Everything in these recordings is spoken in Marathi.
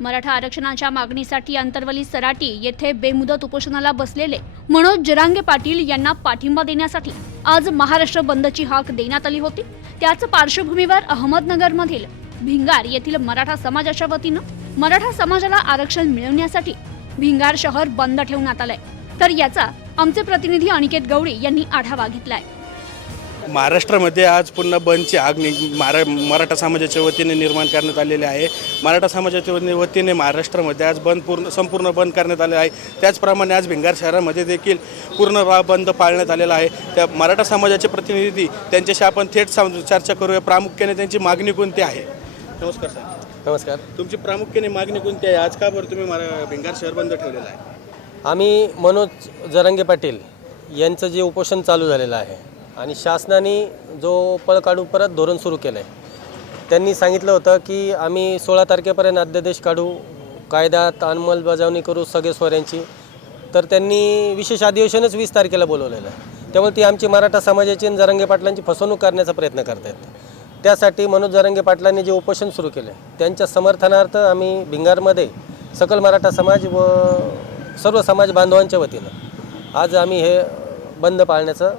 मराठा आरक्षणाच्या मागणीसाठी अंतर्वली सराटी येथे बेमुदत उपोषणाला बसलेले मनोज जरांगे पाटील यांना पाठिंबा देण्यासाठी आज महाराष्ट्र बंदची हाक देण्यात आली होती. त्याच पार्श्वभूमीवर अहमदनगरमधील भिंगार येथील मराठा समाजाच्या वतीनं मराठा समाजाला आरक्षण मिळवण्यासाठी भिंगार शहर बंद ठेवण्यात आलंय. तर याचा आमचे प्रतिनिधी अनिकेत गवळी यांनी आढावा घेतलाय. महाराष्ट्रामध्ये आज पुन्हा बंदची आग नि मारा मराठा समाजाच्या वतीने निर्माण करण्यात आलेले आहे. मराठा समाजाच्या वतीने- महाराष्ट्रामध्ये आज बंद पूर्ण संपूर्ण बंद करण्यात आले आहे. त्याचप्रमाणे आज भिंगार शहरामध्ये देखील पूर्ण बंद पाळण्यात आलेला आहे. त्या मराठा समाजाचे प्रतिनिधी त्यांच्याशी आपण थेट सम- चर्चा करूया. प्रामुख्याने त्यांची मागणी कोणती आहे? नमस्कार सर. नमस्कार. तुमची प्रामुख्याने मागणी कोणती आहे? आज का बरं तुम्ही मरा भिंगार शहर बंद ठेवलेलं आहे? आम्ही मनोज जरांगे पाटील यांचं जे उपोषण चालू झालेलं आहे आणि शासनाने जो पळ काढू परत धोरण सुरू केलं आहे त्यांनी सांगितलं होतं की आम्ही सोळा तारखेपर्यंत अध्यादेश काढू कायद्यात अंमलबजावणी करू सगळे स्वऱ्यांची तर त्यांनी विशेष अधिवेशनच वीस तारखेला बोलवलेलं आहे. त्यामुळे ती आमची मराठा समाजाची आणि जरांगे पाटलांची फसवणूक करण्याचा प्रयत्न करत आहेत त्यासाठी मनोज जरांगे पाटलांनी जे उपोषण सुरू केलं त्यांच्या समर्थनार्थ आम्ही भिंगारमध्ये सकल मराठा समाज व सर्व समाज बांधवांच्या वतीनं आज आम्ही हे बंद पाळण्याचं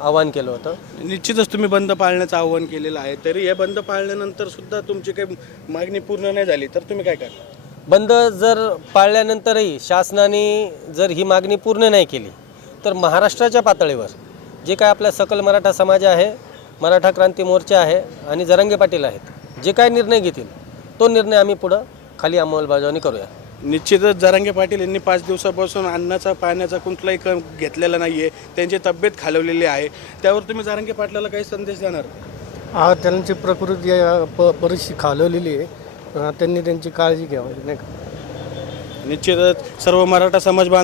आवाहन केलं होतं. निश्चितच तुम्ही बंद पाळण्याचं आवाहन केलेलं आहे. तरी हे बंद पाळल्यानंतर सुद्धा तुमची काही मागणी पूर्ण नाही झाली तर तुम्ही काय करता बंद जर पाळल्यानंतरही शासनाने जर ही मागणी पूर्ण नाही केली तर महाराष्ट्राच्या पातळीवर जे काय आपला सकल मराठा समाज आहे मराठा क्रांती मोर्चा आहे आणि जरांगे पाटील आहेत जे काय निर्णय घेतील तो निर्णय आम्ही पुढं खाली अंमलबजावणी करूया. निश्चितच जरांगे पाटील यांनी पाच दिवसापासून अन्नाचा पाण्याचा कुठलाही क घेतलेला नाही आहे त्यांची तब्येत खालवलेली आहे. त्यावर तुम्ही जरांगे पाटलाला काही संदेश देणार? हा त्यांची प्रकृती प बरीचशी खालवलेली आहे. त्यांनी त्यांची काळजी घ्यावी नाही का? निश्चितच. सर्व मराठा समाज बांध